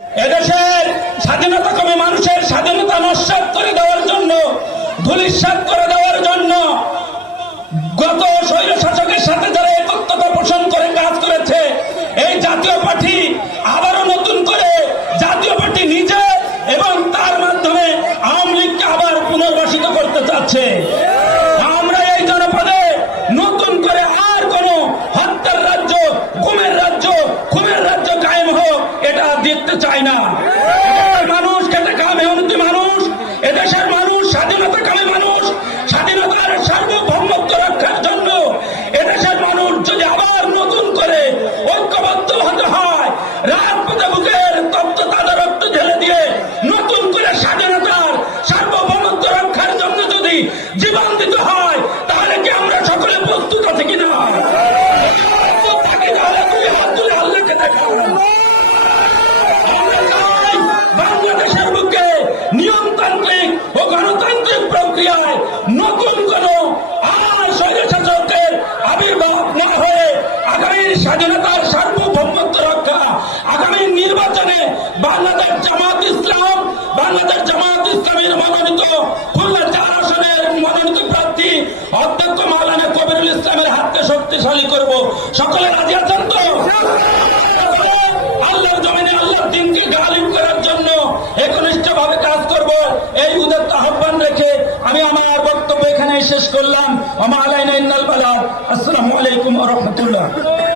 এদেশের স্বাধীনতাকামী মানুষের স্বাধীনতা নস্যাৎ করে দেওয়ার জন্য, ধূলিসাৎ করে দেওয়ার জন্য গত স্বৈর শাসকের সাথে যারা একত্রতা পোষণ করে কাজ করেছে, এই জাতীয় পার্টি আবারও নতুন করে জাতীয় পার্টি নিজে এবং তার মাধ্যমে আওয়ামী লীগকে আবার পুনর্বাসিত করতে চাচ্ছে। আমরা এই জনপদে নতুন করে আর কোন হত্যার রাজ্য, গুমের রাজ্য, খুনের রাজ্য কায়েম হোক, এটা দেখতে চাই না। মানুষ খেটে খাওয়া মেহনতি মানুষ, এদেশের মানুষ স্বাধীনতাকামী মানুষ, স্বাধীনতার সার্বভৌমত্ব রক্ষার জন্য এদেশের মানুষ যদি আবার নতুন করে ঐক্যবদ্ধ হতে হয়, রাজপথে বুকের তপ্ত তাজা রক্ত ঢেলে দিয়ে নতুন করে স্বাধীনতার সার্বভৌমত্ব রক্ষার জন্য যদি জীবন দিতে হয়, তাহলে কি আমরা সকলে প্রস্তুত আছি কিনা? তাহলে তুই হাত তুলে আল্লাহকে দেখাও। বাংলাদেশের বুকে নিয়মতান্ত্রিক ও গণতান্ত্রিক প্রক্রিয়ায় নতুন কোন আর স্বৈরশাসকের আবির্ভাব না হয়ে আগামীর স্বাধীনতার সার্বভৌমত্ব রক্ষা, আগামীর নির্বাচনে বাংলাদেশ জামাত ইসলামীর মনোনীত খুলনা 4 আসনের মনোনীত প্রার্থী অধ্যক্ষ মাওলানা কবিরুল ইসলামের হাতকে শক্তিশালী করব। সকলে রাজি আছেন তো? আল্লাহর জমিনে আল্লাহর দ্বীনকে গালিব করার জন্য একনিষ্ঠভাবে কাজ করব, এই উদাত্ত আহ্বান রেখে আমি আমার বক্তব্য এখানে শেষ করলাম। ওয়া মা আলাইনা ইল্লাল বালাগ। আসসালামু আলাইকুম ওয়া রাহমাতুল্লাহ।